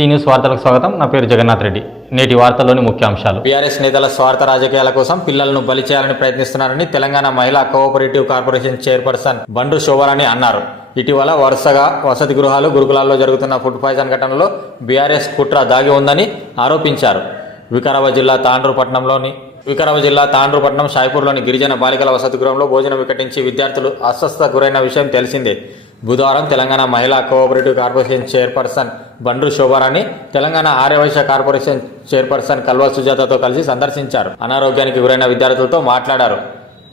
Tea news వార్తలకు స్వాగతం. నా పేరు జగన్నాథ్ రెడ్డి. నేటి వార్తల్లోని ముఖ్యాంశాలు బీఆర్ఎస్ నేతల స్వార్థ రాజకీయాల కోసం పిల్లలను బలి చేయాలని ప్రయత్నిస్తున్నారని తెలంగాణ మహిళా cooperative corporation chairperson Bandu Shobharani అన్నారు. ఇటీవల వరుసగా వసతి గృహాలు గురుకులాల్లో జరుగుతున్న ఫుడ్ పాయిజన్ ఘటనలో బీఆర్ఎస్ కుట్ర దాగి ఉందని ఆరోపించారు. వికారాబాద్ జిల్లా తాండ్రు పట్టణంలోని వికారాబాద్ జిల్లా తాండ్రుపట్నం షాయిపూర్లోని గిరిజన బాలికల వసతి గృహంలో భోజనం వికటించి విద్యార్థులు అస్వస్థ గురైన విషయం తెలిసిందే. బుధవారం తెలంగాణ మహిళా కోఆపరేటివ్ కార్పొరేషన్ చైర్పర్సన్ బండ్రు శోభారాన్ని తెలంగాణ ఆర్యవైశ్య కార్పొరేషన్ చైర్పర్సన్ కల్వా సుజాతతో కలిసి సందర్శించారు. అనారోగ్యానికి గురైన విద్యార్థులతో మాట్లాడారు.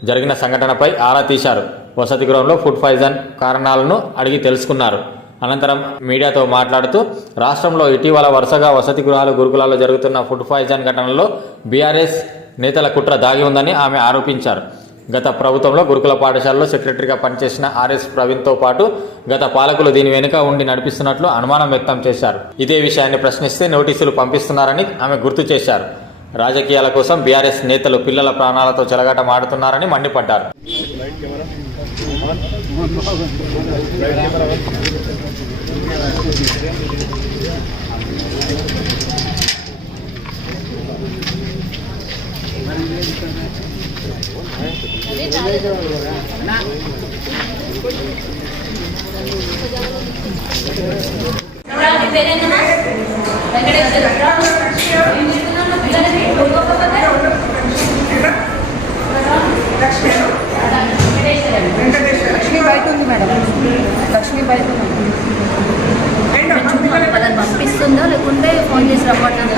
జరిగిన సంఘటనపై ఆరా తీశారు. వసతి గృహంలో ఫుడ్ పాయిజన్ కారణాలను అడిగి తెలుసుకున్నారు. అనంతరం మీడియాతో మాట్లాడుతూ రాష్ట్రంలో ఇటీవల వరుసగా వసతి గృహాలు గురుకులాల్లో జరుగుతున్న ఫుడ్ పాయిజన్ ఘటనలో బీఆర్ఎస్ నేతల కుట్ర దాగి ఉందని ఆమె ఆరోపించారు. గత ప్రభుత్వంలో గురుకుల పాఠశాలలో సెక్రటరీగా పనిచేసిన ఆర్ఎస్ ప్రవీణ్తో పాటు గత పాలకులు దీని వెనుక ఉండి నడిపిస్తున్నట్లు అనుమానం వ్యక్తం చేశారు. ఇదే విషయాన్ని ప్రశ్నిస్తే నోటీసులు పంపిస్తున్నారని ఆమె గుర్తు చేశారు. రాజకీయాల కోసం బీఆర్ఎస్ నేతలు పిల్లల ప్రాణాలతో చెలగాటం ఆడుతున్నారని మండిపడ్డారు ఎవరి పేరేంటమ్మా? వెంకటేశ్వర లక్ష్మీ బయట ఉంది మేడం లక్ష్మీ బయట ఉంది వాళ్ళని పంపిస్తుందో లేకుంటే ఫోన్ చేసి రమ్మంటుందో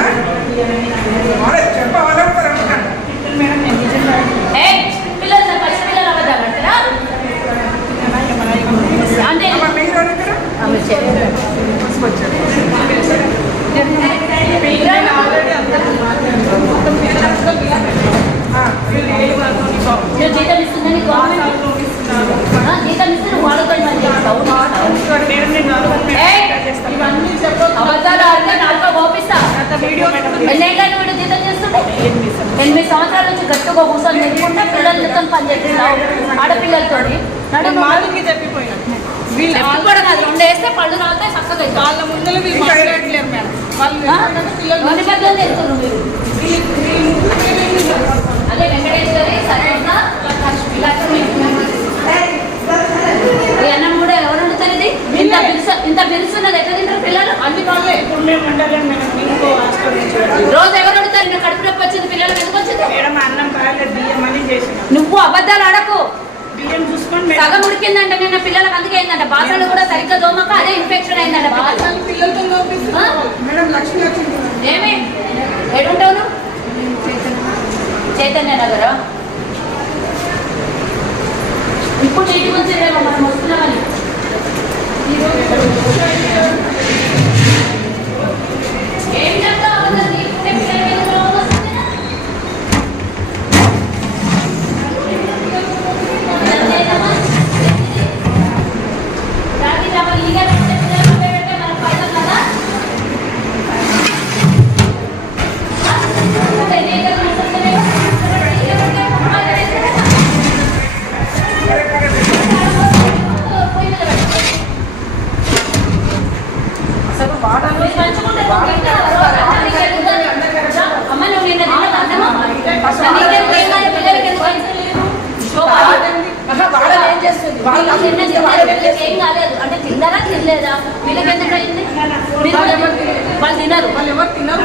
తినరు వాళ్ళు ఎవరు తినరు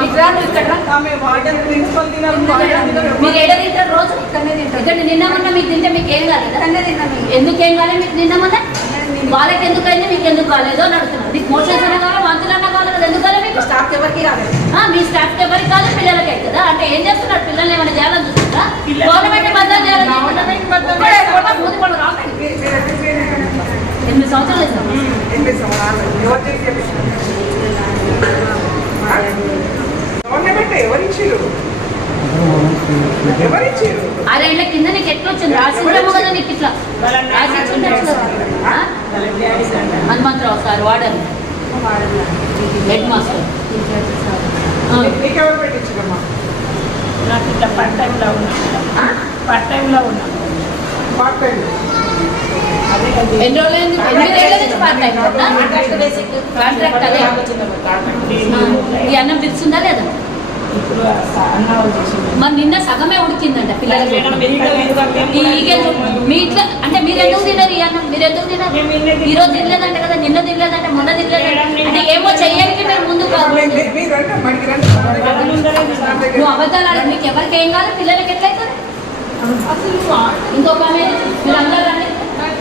ఇక్కడ రా, నువ్వు ఇక్కడ. రా. ఆమె వార్డెన్ ప్రిన్సిపల్ తినరు వార్డెన్ తినరు. మీరు ఏడ తింటారు రోజు? ఇక్కడ నిన్నమన్నా మీకు తింటే మీకు ఏం కాలేదా? ఎందుకు ఏం కాలేదు మీకు నిన్నమన్నా వాళ్ళకి ఎందుకు అయింది మీకు ఎందుకు కాలేదో అని అడుగుతున్నారు. మీకు మోషన్స్ అన్న కావాలి వాంతులు అన్న కావాలి కదా ఎందుకు కాలేదు మీకు? స్టాఫ్ ఎవరికి రాలేదు ఆ, మీ స్టాఫ్ ఎవరికి కాదు పిల్లలకి అవుతుందా అంటే ఏం చేస్తున్నారు? పిల్లల్ని ఏమైనా చేయాలని చూస్తున్నారా? గవర్నమెంట్ బద్దలు చేయాలని. ఎనిమిది సంవత్సరాలు ఇస్తాం ఆరేళ్ళ కింద నీకు ఎట్లా వచ్చింది రాసిందేమో కదా నీకు ఇట్లా. రాసి ఇచ్చిండొచ్చు కదా. Hanumantha Rao sir warden head master. నాకు ఇట్లా పార్ట్ టైంలో ఉన్నా. పార్ట్ టైంలో ఉన్నా. పార్ట్ టైం ఎన్ని ఎన్ని నెలల నుంచి పార్ట్ కాంట్రాక్ట్ అదే? ఈ అన్నం పిలుస్తుందా లేదా? మరి నిన్న సగమే ఉడికిందంట పిల్లలకి. మీ ఇంట్లో అంటే మీరు ఎందుకు తినరు ఈ అన్నం? మీరు ఎందుకు తినరు? ఈ రోజు తినలేదంట కదా నిన్న తినలేదంటే మొన్న తినలేదంటే. అంటే ఏమో చెయ్యడానికి మీరు ముందు నువ్వు అబద్ధాలు మీకు ఎవరికి ఏం కాదు పిల్లలకి ఎట్లయితే ఇంకొక మీరు అందరూ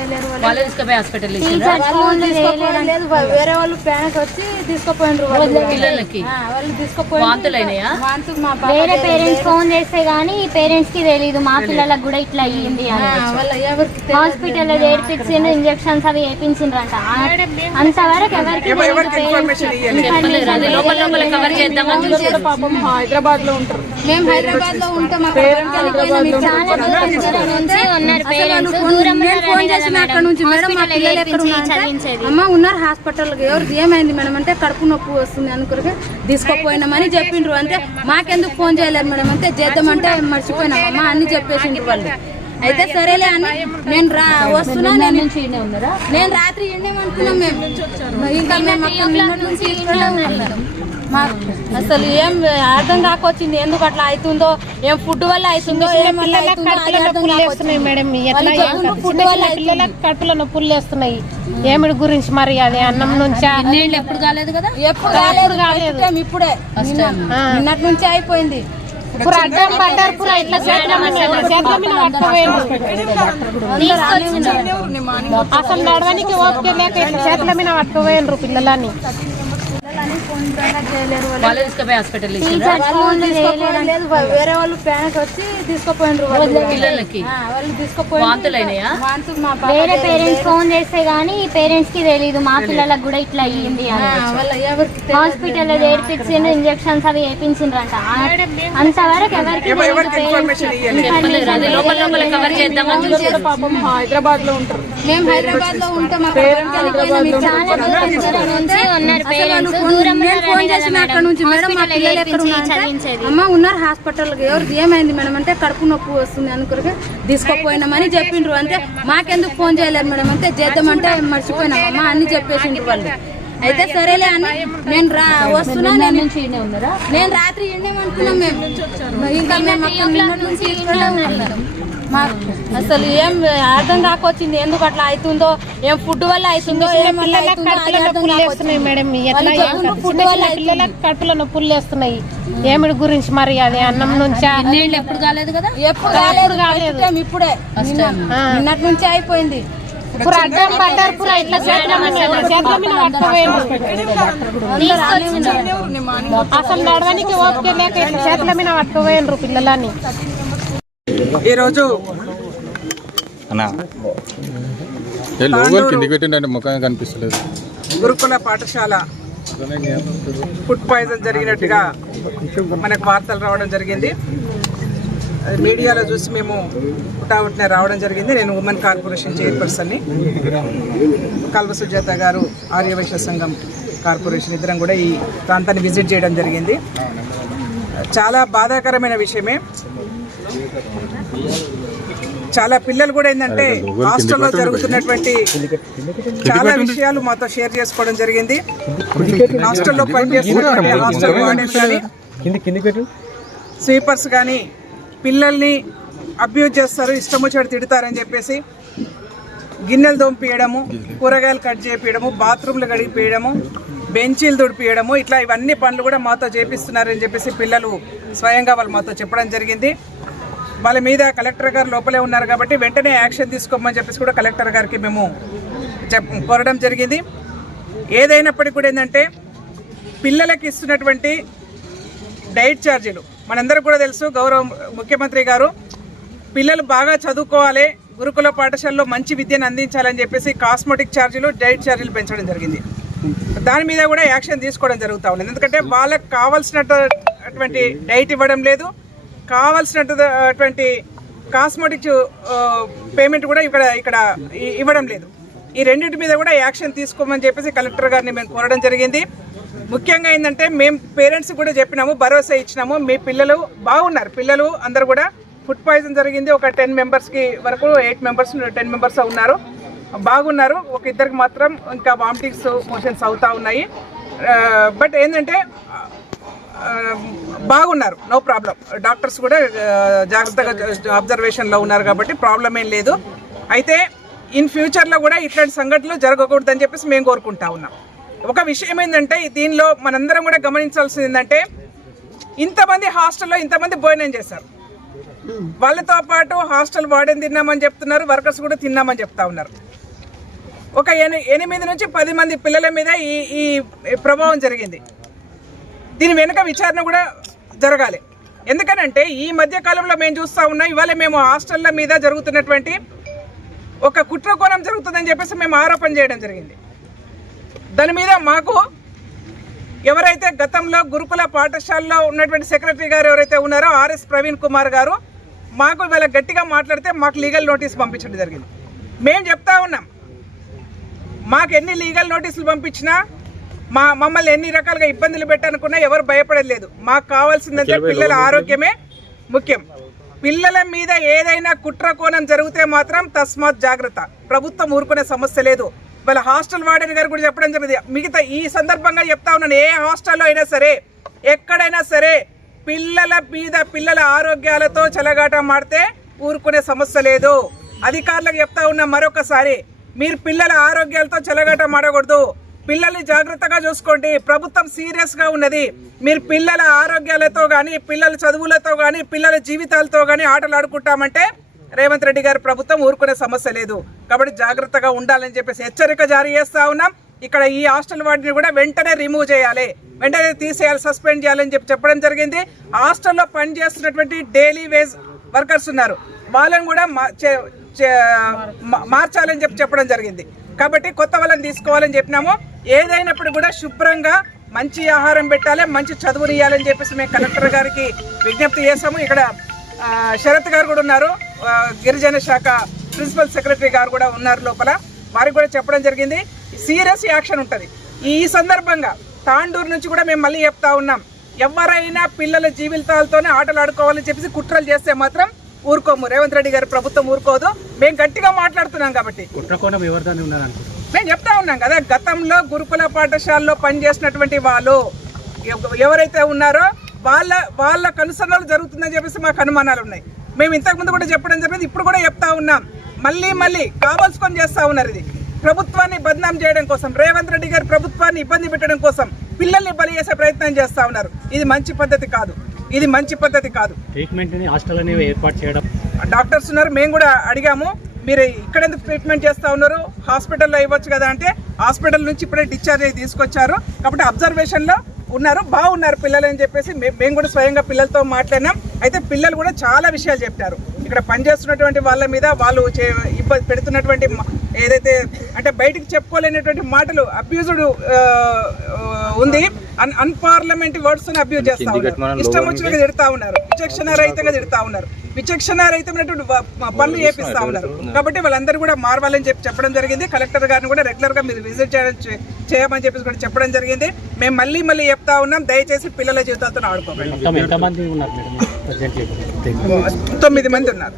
వాళ్ళు. తీసుకుపోయి హాస్పిటల్ వాళ్ళు తీసుకోపోలేదు వేరే వాళ్ళు ప్యానక్ వచ్చి తీసుకుపోయినరు వాళ్ళు. పిల్లలకి. ఆ, వాళ్ళు తీసుకుపోయి వాంతులైనాయా? వాంతులు మా వేరే పేరెంట్స్ ఫోన్ చేస్తే గానీ పేరెంట్స్కి తెలీదు మా పిల్లలకు కూడా ఇట్లా అయ్యింది అని. ఆ, వాళ్ళ ఎవరికి తెలియదు. హాస్పిటల్లో చేర్పించిండ్రు ఇంజెక్షన్స్ అవి వేయించిండ్రంట అంతవరకు ఎవరికి హైదరాబాద్లో ఉంటారు. మేము హైదరాబాద్లో ఉంటాం దూరం అక్కడ నుంచి. మేడం మా పిల్లలు ఎక్కడ ఉన్నారంటే, చదివించేది? అమ్మ ఉన్నారు హాస్పిటల్ ఎవరికి ఏమైంది మేడం అంటే కడుపు నొప్పి వస్తుంది అనుకుని తీసుకుపోయినామని చెప్పిండ్రు అంటే మాకెందుకు ఫోన్ చేయలేదు మేడం. అంటే చేద్దామంటే మర్చిపోయినాం. అమ్మ అన్ని చెప్పేసిండ్రు వాళ్ళు. అయితే సరేలే అని నేను రా వస్తున్నా నేను. నేను రాత్రి ఎండేమనుకున్నాం మేము. ఇంకా మేము అక్కడ నుంచి. మా అసలు ఏం అర్థం కాకొచ్చింది? ఎందుకు అట్లా అవుతుందో? ఏం ఫుడ్ వల్ల అవుతుందో? ఫుడ్ వల్ల కడుపులో నొప్పులు లేస్తున్నాయి ఏమిడి గురించి మరి అది అన్నం నుంచా? ఎప్పుడు కాలేదు కదా? ఎప్పుడు కాలేదు టైం ఇప్పుడే. నిన్న- నిన్నటి నుంచి అయిపోయింది. అసలు నడవడానికి ఓపిక లేక చేతుల మీద పట్టుకుపోయినరు పిల్లలని. వాళ్ళు? తీసుకుపోయి హాస్పిటల్ వాళ్ళు తీసుకోపోలేదు వేరే వాళ్ళు ప్యానక్ వచ్చి తీసుకుపోయినరు వాళ్ళు. పిల్లలకి? ఆ, వాళ్ళు తీసుకుపోయి వాంతులైనాయా? వాంతులు మా పాప వేరే పేరెంట్స్ ఫోన్ చేస్తే గానీ పేరెంట్స్కి తెలీదు మా పిల్లలకు కూడా ఇట్లా అయ్యింది తెలియదు. హాస్పిటల్లో చేర్పించిండ్రు ఇంజెక్షన్స్ అవి వేయించిండ్రంట అంతవరకు ఎవరికి హైదరాబాద్లో ఉంటారు. మేము హైదరాబాద్లో ఉంటాం దూరం నేను ఫోన్ చేసిన అక్కడ నుంచి మేడం మా పిల్లలు ఎక్కడ ఉన్నారంటే, అమ్మ ఉన్నారు హాస్పిటల్ ఎవరికి ఏమైంది మేడం అంటే కడుపు నొప్పి వస్తుంది అనుకుని తీసుకుపోయినామని చెప్పిండ్రు. అంటే మాకెందుకు ఫోన్ చేయలేదు మేడం అంటే చేద్దామంటే మర్చిపోయినాం. అమ్మ అన్ని చెప్పేసిండ్రు వాళ్ళు. అయితే సరేలే అని నేను రా వస్తున్నా నేను. రాత్రి ఎండేమనుకున్నాం మేము. ఇంకా మేము అక్కడ నుంచి ఇక్కడే ఉన్నాం. మా అసలు ఏం అర్థం కాకొచ్చింది? ఎందుకు అట్లా అవుతుందో? ఏం ఫుడ్ వల్ల అవుతుందో? ఫుడ్ వల్ల కడుపులో నొప్పులు లేస్తున్నాయి. ఏమిడి గురించి మరి అది అన్నం నుంచా? ఎప్పుడు కాలేదు కదా? ఎప్పుడు కాలేదు. టైం ఇప్పుడే. నిన్న- నిన్నటి నుంచి అయిపోయింది. అసలు నడవడానికి ఓపిక లేక చేతుల మీద పట్టుకుపోయినరు పిల్లలని. ఈరోజు గురుకుల పాఠశాల ఫుడ్ పాయిజన్ జరిగినట్టుగా మనకు వార్తలు రావడం జరిగింది. మీడియాలో చూసి మేము పుటావుట్నే రావడం జరిగింది. నేను ఉమెన్ కార్పొరేషన్ చైర్పర్సన్ని. కల్వ సుజాత గారు ఆర్యవైశ్య సంఘం కార్పొరేషన్ ఇద్దరం కూడా ఈ ప్రాంతాన్ని విజిట్ చేయడం జరిగింది. చాలా బాధాకరమైన విషయమే. చాలా పిల్లలు కూడా ఏంటంటే హాస్టల్లో జరుగుతున్నటువంటి చాలా విషయాలు మాతో షేర్ చేసుకోవడం జరిగింది. హాస్టల్లో పనిచేస్తున్నటువంటి హాస్టల్ వార్డెన్స్ కానీ స్వీపర్స్ కానీ పిల్లల్ని అబ్యూజ్ చేస్తారు ఇష్టం వచ్చినట్టు తిడతారని చెప్పేసి గిన్నెలు దొంపియడము కూరగాయలు కట్ చేపియడము బాత్రూమ్లు కడిగిపోయడము బెంచీలు దుడిపియడము ఇట్లా ఇవన్నీ పనులు కూడా మాతో చేపిస్తున్నారని చెప్పేసి పిల్లలు స్వయంగా వాళ్ళు మాతో చెప్పడం జరిగింది. వాళ్ళ మీద కలెక్టర్ గారు లోపలే ఉన్నారు కాబట్టి వెంటనే యాక్షన్ తీసుకోమని చెప్పేసి కూడా కలెక్టర్ గారికి మేము చెప్ కోరడం జరిగింది. ఏదైనప్పటికీ కూడా ఏంటంటే పిల్లలకి ఇస్తున్నటువంటి డైట్ ఛార్జీలు మనందరికీ కూడా తెలుసు గౌరవ ముఖ్యమంత్రి గారు పిల్లలు బాగా చదువుకోవాలి గురుకుల పాఠశాలలో మంచి విద్యను అందించాలని చెప్పేసి కాస్మెటిక్ ఛార్జీలు డైట్ ఛార్జీలు పెంచడం జరిగింది. దాని మీద కూడా యాక్షన్ తీసుకోవడం జరుగుతూ ఉంది ఎందుకంటే వాళ్ళకి కావాల్సినటువంటి డైట్ ఇవ్వడం లేదు. కావాల్సినటువంటి కాస్మోటిక్స్ పేమెంట్ కూడా ఇక్కడ ఇక్కడ ఇవ్వడం లేదు. ఈ రెండింటి మీద కూడా యాక్షన్ తీసుకోమని చెప్పేసి కలెక్టర్ గారిని మేము కోరడం జరిగింది. ముఖ్యంగా ఏంటంటే మేము పేరెంట్స్ కూడా చెప్పినాము భరోసా ఇచ్చినాము. మీ పిల్లలు బాగున్నారు. పిల్లలు అందరు కూడా ఫుడ్ పాయిజన్ జరిగింది. ఒక టెన్ మెంబర్స్కి వరకు ఎయిట్ మెంబర్స్ టెన్ మెంబర్స్ ఉన్నారు. బాగున్నారు. ఒక ఇద్దరికి మాత్రం ఇంకా వామిటింగ్స్ మోషన్స్ అవుతూ ఉన్నాయి. బట్ ఏంటంటే బాగున్నారు నో ప్రాబ్లం డాక్టర్స్ కూడా జాగ్రత్తగా అబ్జర్వేషన్లో ఉన్నారు కాబట్టి ప్రాబ్లం ఏం లేదు. అయితే ఇన్ ఫ్యూచర్లో కూడా ఇట్లాంటి సంఘటనలు జరగకూడదని చెప్పేసి మేము కోరుకుంటా ఉన్నాం. ఒక విషయం ఏంటంటే దీనిలో మనందరం కూడా గమనించాల్సింది ఏంటంటే ఇంతమంది హాస్టల్లో ఇంతమంది భోజనం చేశారు. వాళ్ళతో పాటు హాస్టల్ వాడని తిన్నామని చెప్తున్నారు వర్కర్స్ కూడా తిన్నామని చెప్తా ఉన్నారు. ఒక ఎనిమిది నుంచి పది మంది పిల్లల మీద ఈ ఈ ప్రభావం జరిగింది. దీని వెనుక విచారణ కూడా జరగాలి. ఎందుకనంటే ఈ మధ్య కాలంలో మేము చూస్తూ ఉన్నాం ఇవాళ మేము హాస్టల్ల మీద జరుగుతున్నటువంటి ఒక కుట్రకోణం జరుగుతుందని చెప్పేసి మేము ఆరోపణ చేయడం జరిగింది. దాని మీద మాకు ఎవరైతే గతంలో గురుకుల పాఠశాలలో ఉన్నటువంటి సెక్రటరీ గారు ఎవరైతే ఉన్నారో ఆర్ఎస్ ప్రవీణ్ కుమార్ గారు మాకు ఇవాళ గట్టిగా మాట్లాడితే మాకు లీగల్ నోటీస్ పంపించడం జరిగింది. మేము చెప్తా ఉన్నాం మాకు ఎన్ని లీగల్ నోటీసులు పంపించినా మా మమ్మల్ని ఎన్ని రకాలుగా ఇబ్బందులు పెట్టనుకున్నా ఎవరు భయపడలేదు. మాకు కావాల్సిందంటే పిల్లల ఆరోగ్యమే ముఖ్యం. పిల్లల మీద ఏదైనా కుట్ర కోణం జరిగితే మాత్రం తస్మాత్ జాగ్రత్త. ప్రభుత్వం ఊరుకునే సమస్య లేదు. వాళ్ళ హాస్టల్ వార్డెన్ గారు కూడా చెప్పడం జరిగింది. మిగతా ఈ సందర్భంగా చెప్తా ఉన్నాను ఏ హాస్టల్లో అయినా సరే ఎక్కడైనా సరే పిల్లల మీద పిల్లల ఆరోగ్యాలతో చెలగాట మాడితే ఊరుకునే సమస్య లేదు. అధికారులకు చెప్తా ఉన్నా మరొకసారి మీరు పిల్లల ఆరోగ్యాలతో చెలగాట మాడకూడదు. పిల్లల్ని జాగ్రత్తగా చూసుకోండి. ప్రభుత్వం సీరియస్గా ఉన్నది. మీరు పిల్లల ఆరోగ్యాలతో కానీ పిల్లల చదువులతో కానీ పిల్లల జీవితాలతో కానీ ఆటలు ఆడుకుంటామంటే రేవంత్ రెడ్డి గారి ప్రభుత్వం ఊరుకునే సమస్య లేదు. కాబట్టి జాగ్రత్తగా ఉండాలని చెప్పేసి హెచ్చరిక జారీ చేస్తా ఉన్నాం. ఇక్కడ ఈ హాస్టల్ వాటిని కూడా వెంటనే రిమూవ్ చేయాలి. వెంటనే తీసేయాలి సస్పెండ్ చేయాలని చెప్పి చెప్పడం జరిగింది. హాస్టల్లో పనిచేస్తున్నటువంటి డైలీ వేజ్ వర్కర్స్ ఉన్నారు. వాళ్ళని కూడా మా- చే- చే- మార్చాలని చెప్పి చెప్పడం జరిగింది. కాబట్టి కొత్త వాళ్ళని తీసుకోవాలని చెప్పినాము. ఏదైనప్పుడు కూడా శుభ్రంగా మంచి ఆహారం పెట్టాలి మంచి చదువులు ఇవ్వాలని చెప్పేసి మేము కలెక్టర్ గారికి విజ్ఞప్తి చేసాము ఇక్కడ శరత్ గారు కూడా ఉన్నారు. గిరిజన శాఖ ప్రిన్సిపల్ సెక్రటరీ గారు కూడా ఉన్నారు లోపల. వారికి కూడా చెప్పడం జరిగింది. సీరియస్ యాక్షన్ ఉంటుంది. ఈ సందర్భంగా తాండూరు నుంచి కూడా మేము మళ్ళీ చెప్తా ఉన్నాం. ఎవరైనా పిల్లల జీవితాలతోనే ఆటలు ఆడుకోవాలని చెప్పేసి కుట్రలు చేస్తే మాత్రం ఊరుకోము. రేవంత్ రెడ్డి గారి ప్రభుత్వం ఊరుకోదు. మేము గట్టిగా మాట్లాడుతున్నాం కాబట్టి. కుట్రకోణం ఎవరిదాన్ని ఉన్నారనుకుంటున్నాం మేము చెప్తా ఉన్నాం కదా గతంలో గురుకుల పాఠశాలలో పనిచేసినటువంటి వాళ్ళు ఎవ- ఎవరైతే ఉన్నారో వాళ్ళ వాళ్ళ కనుసరణలు జరుగుతుందని చెప్పేసి మాకు అనుమానాలు ఉన్నాయి. మేము ఇంతకుముందు కూడా చెప్పడం జరిగింది ఇప్పుడు కూడా చెప్తా ఉన్నాం. మళ్ళీ మళ్ళీ కావాల్సుకొని చేస్తా ఉన్నారు ఇది. ప్రభుత్వాన్ని బదనాం చేయడం కోసం రేవంత్ రెడ్డి గారి ప్రభుత్వాన్ని ఇబ్బంది పెట్టడం కోసం పిల్లల్ని బలి చేసే ప్రయత్నం చేస్తా ఉన్నారు. ఇది మంచి పద్ధతి కాదు. ఇది మంచి పద్ధతి కాదు. చేయడం. డాక్టర్స్ ఉన్నారు మేము కూడా అడిగాము. మీరు ఇక్కడ ఎందుకు ట్రీట్మెంట్ చేస్తా ఉన్నారు? హాస్పిటల్లో ఇవ్వచ్చు కదా అంటే హాస్పిటల్ నుంచి ఇప్పుడే డిశ్చార్జ్ అయ్యి తీసుకొచ్చారు. కాబట్టి అబ్జర్వేషన్లో ఉన్నారు బాగున్నారు పిల్లలు అని చెప్పేసి మేము కూడా స్వయంగా పిల్లలతో మాట్లాడినాం. అయితే పిల్లలు కూడా చాలా విషయాలు చెప్పారు. ఇక్కడ పనిచేస్తున్నటువంటి వాళ్ళ మీద వాళ్ళు ఇబ్బంది పెడుతున్నటువంటి ఏదైతే అంటే బయటికి చెప్పుకోలేనటువంటి మాటలు అబ్యూజ్డ్ ఉంది. అన్ అన్పార్లమెంట్ వర్డ్స్ అబ్యూజ్ చేస్తా ఉన్నారు. ఇష్టం వచ్చినట్టుగా తిడతా ఉన్నారు. విచక్షణ రహితంగా తిడతా ఉన్నారు. విచక్షణ రహితమైనటువంటి పనులు చేపిస్తా ఉన్నారు. కాబట్టి వాళ్ళందరూ కూడా మారవాలని చెప్పి చెప్పడం జరిగింది. కలెక్టర్ గారిని కూడా రెగ్యులర్గా మీరు విజిట్ చే- చేయమని చెప్పేసి కూడా చెప్పడం జరిగింది. మేము మళ్ళీ మళ్ళీ చెప్తా ఉన్నాం. దయచేసి పిల్లల జీవితాలతో ఆడుకోవాలి తొమ్మిది మంది ఉన్నారు.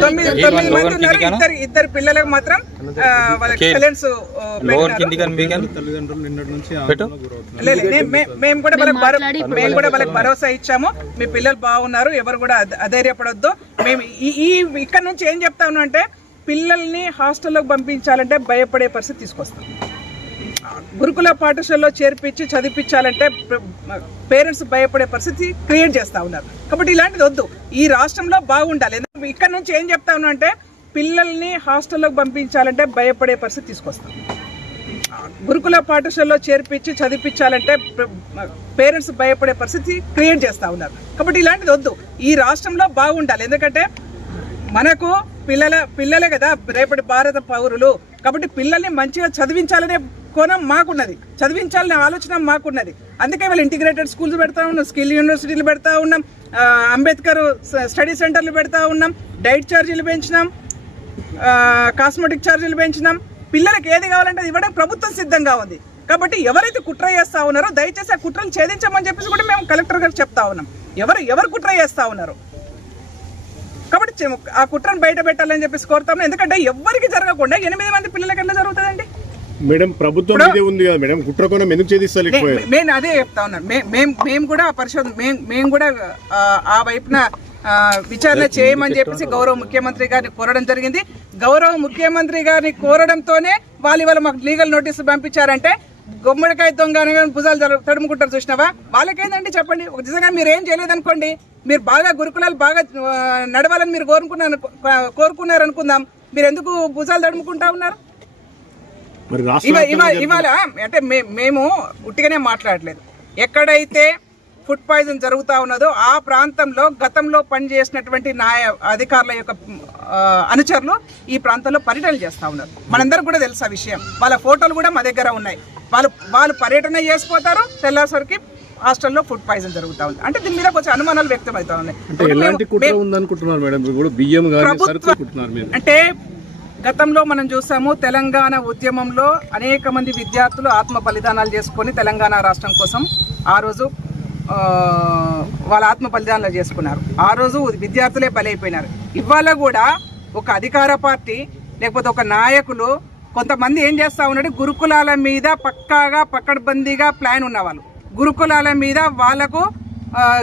తొమ్మిది తొమ్మిది మంది ఉన్నారు. ఇద్దరు ఇద్దరు పిల్లలకు మాత్రం ఎక్సలెన్స్ మేము కూడా వాళ్ళకి మేము కూడా వాళ్ళకి భరోసా ఇచ్చాము. మీ పిల్లలు బాగున్నారు ఎవరు కూడా అధ- అధైర్యపడొద్దు. మేము ఈ ఈ ఇక్కడ నుంచి ఏం చెప్తాను అంటే పిల్లల్ని హాస్టల్లోకి పంపించాలంటే భయపడే పరిస్థితి తీసుకొస్తాం. గురుకుల పాఠశాలలో చేర్పించి చదివించాలంటే పేరెంట్స్ భయపడే పరిస్థితి క్రియేట్ చేస్తూ ఉన్నారు. కాబట్టి ఇలాంటిది వద్దు. ఈ రాష్ట్రంలో బాగుండాలి. ఇక్కడ నుంచి ఏం చెప్తా ఉన్నా అంటే పిల్లల్ని హాస్టల్లోకి పంపించాలంటే భయపడే పరిస్థితి తీసుకొస్తాం. గురుకుల పాఠశాలలో చేర్పించి చదివించాలంటే పేరెంట్స్ భయపడే పరిస్థితి క్రియేట్ చేస్తూ ఉన్నారు. కాబట్టి ఇలాంటిది వద్దు. ఈ రాష్ట్రంలో బాగుండాలి. ఎందుకంటే మనకు పిల్లల పిల్లలే కదా రేపటి భారత పౌరులు. కాబట్టి పిల్లల్ని మంచిగా చదివించాలనే కోణం మాకున్నది. చదివించాలనే ఆలోచన మాకున్నది. అందుకే వాళ్ళు ఇంటిగ్రేటెడ్ స్కూల్స్ పెడతా ఉన్నాం స్కిల్ యూనివర్సిటీలు పెడతా ఉన్నాం అంబేద్కర్ స్టడీ సెంటర్లు పెడతా ఉన్నాం డైట్ ఛార్జీలు పెంచినాం కాస్మెటిక్ ఛార్జీలు పెంచినాం. పిల్లలకి ఏది కావాలంటే అది ఇవ్వడం ప్రభుత్వం సిద్ధంగా ఉంది. కాబట్టి ఎవరైతే కుట్ర చేస్తూ ఉన్నారో దయచేసి ఆ కుట్రలు ఛేదించమని చెప్పేసి కూడా మేము కలెక్టర్ గారు చెప్తా ఉన్నాం. ఎవరు ఎవరు కుట్ర చేస్తా ఉన్నారు. కాబట్టి ఆ కుట్రను బయట పెట్టాలని చెప్పేసి కోరుతాము ఎందుకంటే ఎవరికి జరగకుండా ఎనిమిది మంది పిల్లలకి ఎట్లా జరుగుతుందండి? మేడం ప్రభుత్వం ఇదే ఉంది కదా మేడం. కుట్రకోణం ఎందుకు ఛేదిస్తలేకపోయారు నే- నేను అదే చెప్తా ఉన్నాను మే- మేం మేము కూడా ఆ పరిశోధన మేం- మేము కూడా ఆ, వైపున విచారణ చేయమని చెప్పేసి గౌరవ ముఖ్యమంత్రి గారిని కోరడం జరిగింది. గౌరవ ముఖ్యమంత్రి గారిని కోరడంతోనే వాళ్ళు ఇవాళ మాకు లీగల్ నోటీసులు పంపించారంటే గుమ్మడికాయ దొంగ భుజాలు తడుముకుంటారు చూసినావా? వాళ్ళకేందండి చెప్పండి? ఒక నిజంగా మీరు ఏం చేయలేదనుకోండి. మీరు బాగా గురుకులాలు బాగా నడవాలని మీరు కోరుకున్నారు కోరుకున్నారు అనుకుందాం మీరు ఎందుకు భుజాలు తడుముకుంటా ఉన్నారు? మరి ఇవాళ అంటే మేము ఉట్టిగానే మాట్లాడలేదు. ఎక్కడైతే ఫుడ్ పాయిజన్ జరుగుతా ఉన్నదో ఆ ప్రాంతంలో గతంలో పనిచేసినటువంటి న్యాయ అధికారుల యొక్క అనుచరులు ఈ ప్రాంతంలో పర్యటన చేస్తా ఉన్నారు. మనందరికి కూడా తెలుసు ఆ విషయం. వాళ్ళ ఫోటోలు కూడా మా దగ్గర ఉన్నాయి. వాళ్ళు వాళ్ళు పర్యటన చేసిపోతారు తెల్లాసరికి హాస్టల్లో ఫుడ్ పాయిజన్ జరుగుతా ఉంది. అంటే దీని మీద కొంచెం అనుమానాలు వ్యక్తం అవుతా ఉన్నాయి అంటే గతంలో మనం చూసాము తెలంగాణ ఉద్యమంలో అనేక మంది విద్యార్థులు ఆత్మ బలిదానాలు చేసుకొని తెలంగాణ రాష్ట్రం కోసం ఆ రోజు వాళ్ళ ఆత్మ బలిదానాలు చేసుకున్నారు. ఆ రోజు విద్యార్థులే బలైపోయినారు. ఇవాళ కూడా ఒక అధికార పార్టీ లేకపోతే ఒక నాయకులు కొంతమంది ఏం చేస్తూ ఉన్నాడు గురుకులాల మీద పక్కాగా పక్కడబందీగా ప్లాన్ ఉన్నవాళ్ళు. గురుకులాల మీద వాళ్ళకు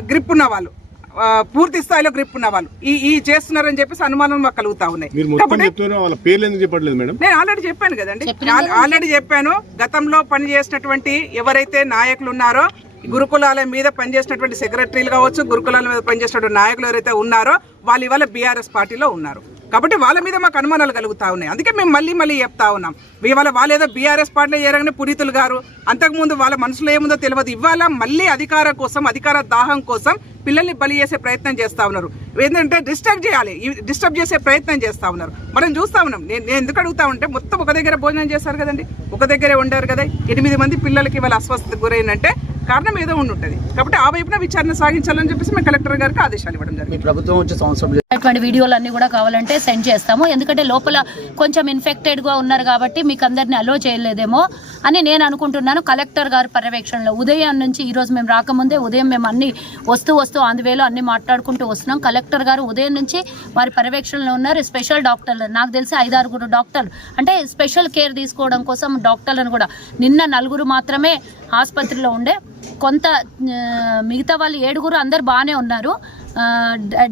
గ్రిప్ ఉన్నవాళ్ళు. పూర్తి స్థాయిలో గ్రిప్ ఉన్న వాళ్ళు. ఈ ఈ చేస్తున్నారని చెప్పేసి అనుమానం మాకు కలుగుతా ఉన్నాయి. మీరు మొత్తం చెప్తున్నారు వాళ్ళ పేర్లు ఎందుకు చెప్పట్లేదు మేడం? నేను ఆల్రెడీ చెప్పాను కదండి. ఆల్- ఆల్రెడీ చెప్పాను. గతంలో పనిచేసినటువంటి ఎవరైతే నాయకులు ఉన్నారో గురుకులాల మీద పనిచేసినటువంటి సెక్రటరీలు కావచ్చు గురుకులాల మీద పనిచేసినటువంటి నాయకులు ఎవరైతే ఉన్నారో వాళ్ళు ఇవాళ బీఆర్ఎస్ పార్టీలో ఉన్నారు. కాబట్టి వాళ్ళ మీద మాకు అనుమానాలు కలుగుతా ఉన్నాయి. అందుకే మేము మళ్ళీ మళ్ళీ చెప్తా ఉన్నాం. ఇవాళ వాళ్ళు ఏదో బీఆర్ఎస్ పార్టీలో చేరగానే పునీతులు గారు అంతకుముందు వాళ్ళ మనసులో ఏముందో తెలియదు. ఇవాళ మళ్ళీ అధికార కోసం అధికార దాహం కోసం పిల్లల్ని బలి చేసే ప్రయత్నం చేస్తా ఉన్నారు. ఏంటంటే డిస్టర్బ్ చేయాలి. డిస్టర్బ్ చేసే ప్రయత్నం చేస్తూ ఉన్నారు. మనం చూస్తా ఉన్నాం. నేను నేను ఎందుకు అడుగుతా ఉంటే మొత్తం ఒక దగ్గర భోజనం చేశారు కదండి. ఒక దగ్గరే ఉండారు కదా. ఎనిమిది మంది పిల్లలకి వాళ్ళ అస్వస్థతకు గురైందంటే కారణం ఏదో ఉండి ఉంటుంది కాబట్టి ఆ వైపున విచారణ సాగించాలని చెప్పేసి మేము కలెక్టర్ గారికి ఆదేశాలు ఇవ్వడం జరిగింది. ప్రభుత్వం వచ్చే అటువంటి వీడియోలు కూడా కావాలంటే సెండ్ చేస్తాము. ఎందుకంటే లోపల కొంచెం ఇన్ఫెక్టెడ్గా ఉన్నారు కాబట్టి మీకు అందరిని అలో చేయలేదేమో అని నేను అనుకుంటున్నాను. కలెక్టర్ గారి పర్యవేక్షణలో ఉదయం నుంచి ఈరోజు మేము రాకముందే ఉదయం మేము అన్ని వస్తూ వస్తూ అందువేలో అన్ని మాట్లాడుకుంటూ వస్తున్నాం. కలెక్టర్ గారు ఉదయం నుంచి వారి పర్యవేక్షణలో ఉన్నారు. స్పెషల్ డాక్టర్లు నాకు తెలిసి ఐదారుగురు డాక్టర్లు. అంటే స్పెషల్ కేర్ తీసుకోవడం కోసం డాక్టర్లను కూడా నిన్న నలుగురు మాత్రమే ఆసుపత్రిలో ఉండే కొంత మిగతా వాళ్ళు ఏడుగురు అందరు బాగానే ఉన్నారు.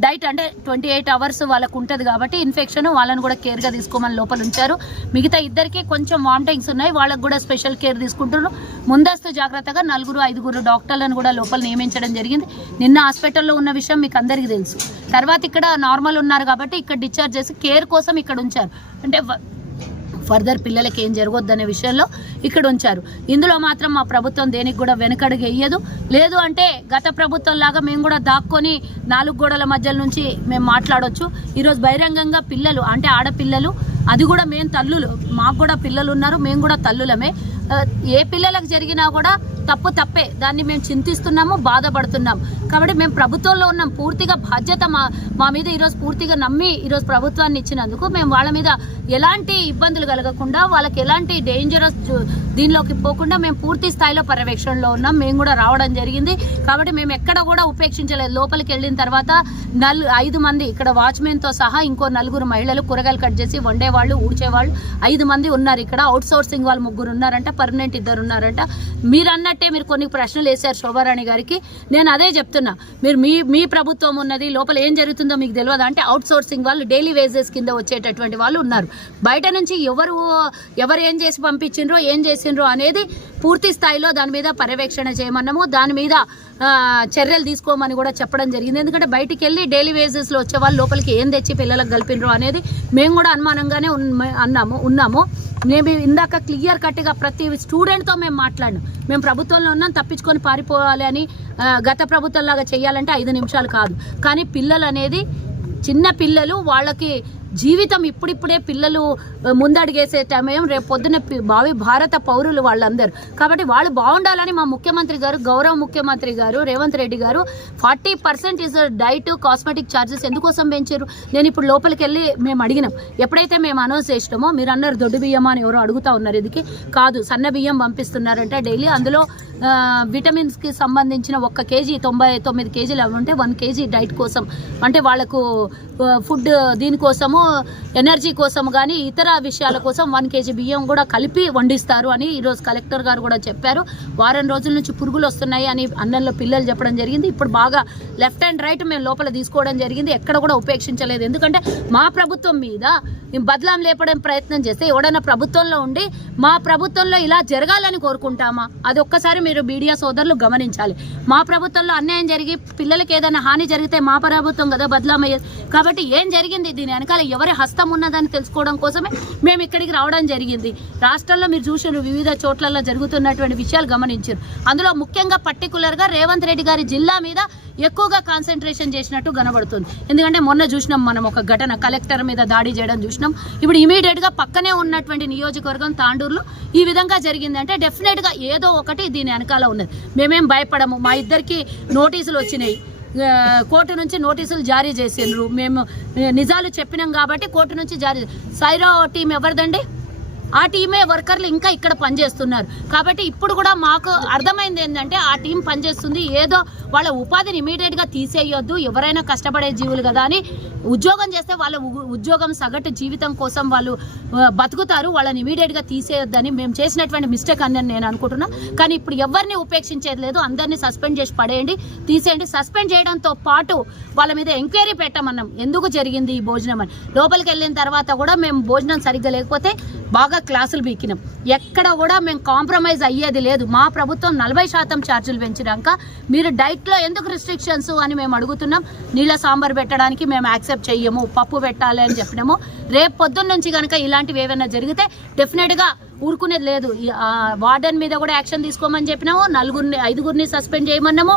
డైట్ అంటే ట్వంటీ ఎయిట్ అవర్స్ వాళ్ళకు ఉంటుంది కాబట్టి ఇన్ఫెక్షన్ వాళ్ళని కూడా కేర్గా తీసుకోమని లోపల ఉంచారు. మిగతా ఇద్దరికి కొంచెం వామిటింగ్స్ ఉన్నాయి. వాళ్ళకు కూడా స్పెషల్ కేర్ తీసుకుంటున్నారు. ముందస్తు జాగ్రత్తగా నలుగురు ఐదుగురు డాక్టర్లను కూడా లోపల నియమించడం జరిగింది. నిన్న హాస్పిటల్లో ఉన్న విషయం మీకు అందరికీ తెలుసు. తర్వాత ఇక్కడ నార్మల్ ఉన్నారు కాబట్టి ఇక్కడ డిశ్చార్జ్ చేసి కేర్ కోసం ఇక్కడ ఉంచారు. అంటే ఫర్దర్ పిల్లలకి ఏం జరగొద్దనే విషయంలో ఇక్కడ ఉంచారు. ఇందులో మాత్రం మా ప్రభుత్వం దేనికి కూడా వెనకడుగు వేయదు. లేదు అంటే గత ప్రభుత్వం లాగా మేము కూడా దాక్కొని నాలుగు గోడల మధ్య నుంచి మేము మాట్లాడవచ్చు ఈరోజు బహిరంగంగా పిల్లలు అంటే ఆడపిల్లలు అది కూడా మేము తల్లులు మాకు కూడా పిల్లలు ఉన్నారు మేము కూడా తల్లులమే. ఏ పిల్లలకు జరిగినా కూడా తప్పు తప్పే. దాన్ని మేము చింతిస్తున్నాము బాధపడుతున్నాం కాబట్టి మేము ప్రభుత్వంలో ఉన్నాం. పూర్తిగా బాధ్యత మా మా మీద ఈరోజు పూర్తిగా నమ్మి ఈరోజు ప్రభుత్వాన్ని ఇచ్చినందుకు మేము వాళ్ళ మీద ఎలాంటి ఇబ్బందులు కలగకుండా వాళ్ళకి ఎలాంటి డేంజరస్ దీనిలోకి పోకుండా మేము పూర్తి స్థాయిలో పర్యవేక్షణలో ఉన్నాం. మేము కూడా రావడం జరిగింది. కాబట్టి మేము ఎక్కడ కూడా ఉపేక్షించలేదు. లోపలికి వెళ్ళిన తర్వాత నలు ఐదు మంది ఇక్కడ వాచ్మెన్తో సహా ఇంకో నలుగురు మహిళలు కూరగాయలు కట్ చేసి వాళ్ళు ఊడ్చేవాళ్ళు. ఐదు మంది ఉన్నారు ఇక్కడ. అవుట్ సోర్సింగ్ వాళ్ళు ముగ్గురు ఉన్నారంట పర్మనెంట్ ఇద్దరు ఉన్నారంట. మీరు అన్నట్టే మీరు కొన్ని ప్రశ్నలు వేశారు శోభారాణి గారికి. నేను అదే చెప్తున్నా. మీరు మీ మీ ప్రభుత్వం ఉన్నది లోపల ఏం జరుగుతుందో మీకు తెలియదు అంటే అవుట్ సోర్సింగ్ వాళ్ళు డైలీ వేజెస్ కింద వచ్చేటటువంటి వాళ్ళు ఉన్నారు. బయట నుంచి ఎవరు ఎవరు ఏం చేసి పంపించిండ్రో ఏం చేసిండ్రో అనేది పూర్తి స్థాయిలో దాని మీద పర్యవేక్షణ చేయమన్నాము. దాని మీద చర్యలు తీసుకోమని కూడా చెప్పడం జరిగింది. ఎందుకంటే బయటికి వెళ్ళి డైలీ వేజెస్లో వచ్చే వాళ్ళు లోపలికి ఏం తెచ్చి పిల్లలకు కలిపినరు అనేది మేము కూడా అనుమానంగానే అన్నాము ఉన్నాము. మేము ఇందాక క్లియర్ కట్గా ప్రతి స్టూడెంట్తో మేము మాట్లాడినాం. మేము ప్రభుత్వంలో ఉన్నాం తప్పించుకొని పారిపోవాలి అని గత ప్రభుత్వం లాగా చేయాలంటే ఐదు నిమిషాలు కాదు. కానీ పిల్లలు అనేది చిన్న పిల్లలు వాళ్ళకి జీవితం ఇప్పుడిప్పుడే పిల్లలు ముందడిగేసే ముందడుగేసే టైం రేపు పొద్దున్న పి- భావి భారత పౌరులు వాళ్ళందరూ. కాబట్టి వాళ్ళు బాగుండాలని మా ముఖ్యమంత్రి గారు గౌరవ ముఖ్యమంత్రి గారు రేవంత్ రెడ్డి గారు forty percent is diet cosmetic charges ఎందుకోసం పెంచారు? నేను ఇప్పుడు లోపలికి వెళ్ళి మేము అడిగినాం. ఎప్పుడైతే మేము అనౌన్స్ చేసినామో మీరు అన్నారు దొడ్డు బియ్యం అని ఎవరో అడుగుతా ఉన్నారు ఇది కాదు సన్న బియ్యం పంపిస్తున్నారంటే డైలీ. అందులో విటమిన్స్కి సంబంధించిన ఒక్క కేజీ తొంభై తొమ్మిది కేజీలు అవి ఉంటే వన్ కేజీ డైట్ కోసం. అంటే వాళ్ళకు ఫుడ్ దీనికోసము ఎనర్జీ కోసం కానీ ఇతర విషయాల కోసం వన్ కేజీ బియ్యం కూడా కలిపి వండిస్తారు అని ఈరోజు కలెక్టర్ గారు కూడా చెప్పారు. వారం రోజుల నుంచి పురుగులు వస్తున్నాయి అని అన్నంలో పిల్లలు చెప్పడం జరిగింది. ఇప్పుడు బాగా లెఫ్ట్ అండ్ రైట్ మేము లోపల తీసుకోవడం జరిగింది. ఎక్కడ కూడా ఉపేక్షించలేదు. ఎందుకంటే మా ప్రభుత్వం మీద బదలాం లేపడం ప్రయత్నం చేస్తే ఎవడైనా ప్రభుత్వంలో ఉండి మా ప్రభుత్వంలో ఇలా జరగాలని కోరుకుంటామా? అది ఒక్కసారి మీరు మీడియా సోదరులు గమనించాలి. మా ప్రభుత్వంలో అన్యాయం జరిగి పిల్లలకి ఏదైనా హాని జరిగితే మా ప్రభుత్వం కదా బదలామయ్యేది కాబట్టి ఏం జరిగింది? దీని వెనకాల ఎవరి హస్తం ఉన్నదని తెలుసుకోవడం కోసమే మేము ఇక్కడికి రావడం జరిగింది. రాష్ట్రంలో మీరు చూసిన వివిధ చోట్లలో జరుగుతున్నటువంటి విషయాలు గమనించారు. అందులో ముఖ్యంగా పర్టికులర్గా రేవంత్ రెడ్డి గారి జిల్లా మీద ఎక్కువగా కాన్సన్ట్రేషన్ చేసినట్టు కనబడుతుంది. ఎందుకంటే మొన్న చూసినాం మనం ఒక ఘటన కలెక్టర్ మీద దాడి చేయడం చూసినాం. ఇప్పుడు ఇమీడియట్గా పక్కనే ఉన్నటువంటి నియోజకవర్గం తాండూరులో ఈ విధంగా జరిగిందంటే డెఫినెట్గా ఏదో ఒకటి దీని వెనకాల ఉన్నది. మేమేం భయపడము మా ఇద్దరికి నోటీసులు వచ్చినాయి. కోర్టు నుంచి నోటీసులు జారీ చేసిండ్రు. మేము నిజాలు చెప్పినాం కాబట్టి కోర్టు నుంచి జారీ సైరో టీం ఎవరిదండి? ఆ టీమే వర్కర్లు ఇంకా ఇక్కడ పనిచేస్తున్నారు. కాబట్టి ఇప్పుడు కూడా మాకు అర్థమైంది ఏంటంటే ఆ టీం పనిచేస్తుంది. ఏదో వాళ్ళ ఉపాధిని ఇమీడియట్గా తీసేయొద్దు. ఎవరైనా కష్టపడే జీవులు కదా అని ఉద్యోగం చేస్తే వాళ్ళ ఉ- ఉద్యోగం సగటు జీవితం కోసం వాళ్ళు బతుకుతారు. వాళ్ళని ఇమీడియట్గా తీసేయొద్దని మేము చేసినటువంటి మిస్టేక్ అని నేను అనుకుంటున్నా. కానీ ఇప్పుడు ఎవరిని ఉపేక్షించేది లేదు. అందరినీ సస్పెండ్ చేసి పడేయండి తీసేయండి. సస్పెండ్ చేయడంతో పాటు వాళ్ళ మీద ఎంక్వైరీ పెట్టమన్నాం. ఎందుకు జరిగింది ఈ భోజనం అని? లోపలికి వెళ్ళిన తర్వాత కూడా మేము భోజనం సరిగ్గా లేకపోతే బాగా క్లాసులు బీకినాం. ఎక్కడ కూడా మేము కాంప్రమైజ్ అయ్యేది లేదు. మా ప్రభుత్వం నలభై శాతం ఛార్జీలు పెంచినాక మీరు డైట్లో ఎందుకు రిస్ట్రిక్షన్స్ అని మేము అడుగుతున్నాం. నీళ్ళ సాంబార్ పెట్టడానికి మేము యాక్సెప్ట్ చెయ్యము. పప్పు పెట్టాలి అని చెప్పినాము. రేపు పొద్దున్న నుంచి కనుక ఇలాంటివి ఏమైనా జరిగితే డెఫినెట్గా ఊరుకునేది లేదు. వార్డెన్ మీద కూడా యాక్షన్ తీసుకోమని చెప్పినాము. నలుగురిని ఐదుగురిని సస్పెండ్ చేయమన్నాము.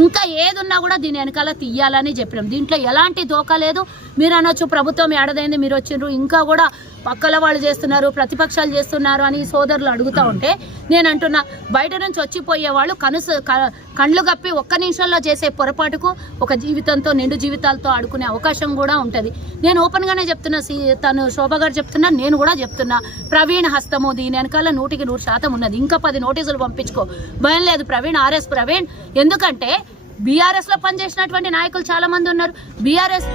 ఇంకా ఏదున్నా కూడా దీని వెనకాల తీయాలని చెప్పినాం. దీంట్లో ఎలాంటి దోకా లేదు. మీరు అనొచ్చు ప్రభుత్వం ఏడదైంది మీరు వచ్చిండ్రు. ఇంకా కూడా పక్కల వాళ్ళు చేస్తున్నారు ప్రతిపక్షాలు చేస్తున్నారు అని సోదరులు అడుగుతూ ఉంటే నేను అంటున్నా బయట నుంచి వచ్చిపోయే వాళ్ళు కనుసు క- కండ్లు కప్పి ఒక్క నిమిషంలో చేసే పొరపాటుకు ఒక జీవితంతో నిండు జీవితాలతో ఆడుకునే అవకాశం కూడా ఉంటుంది. నేను ఓపెన్గానే చెప్తున్నా సి తను శోభ గారు చెప్తున్నా నేను కూడా చెప్తున్నా ప్రవీణ్ హస్తము దీని వెనకాల నూటికి నూరు శాతం ఉన్నది. ఇంకా పది నోటీసులు పంపించుకో. భయం లేదు ప్రవీణ్ ఆర్ఎస్ ప్రవీణ్. ఎందుకంటే బీఆర్ఎస్లో పనిచేసినటువంటి నాయకులు చాలామంది ఉన్నారు. బీఆర్ఎస్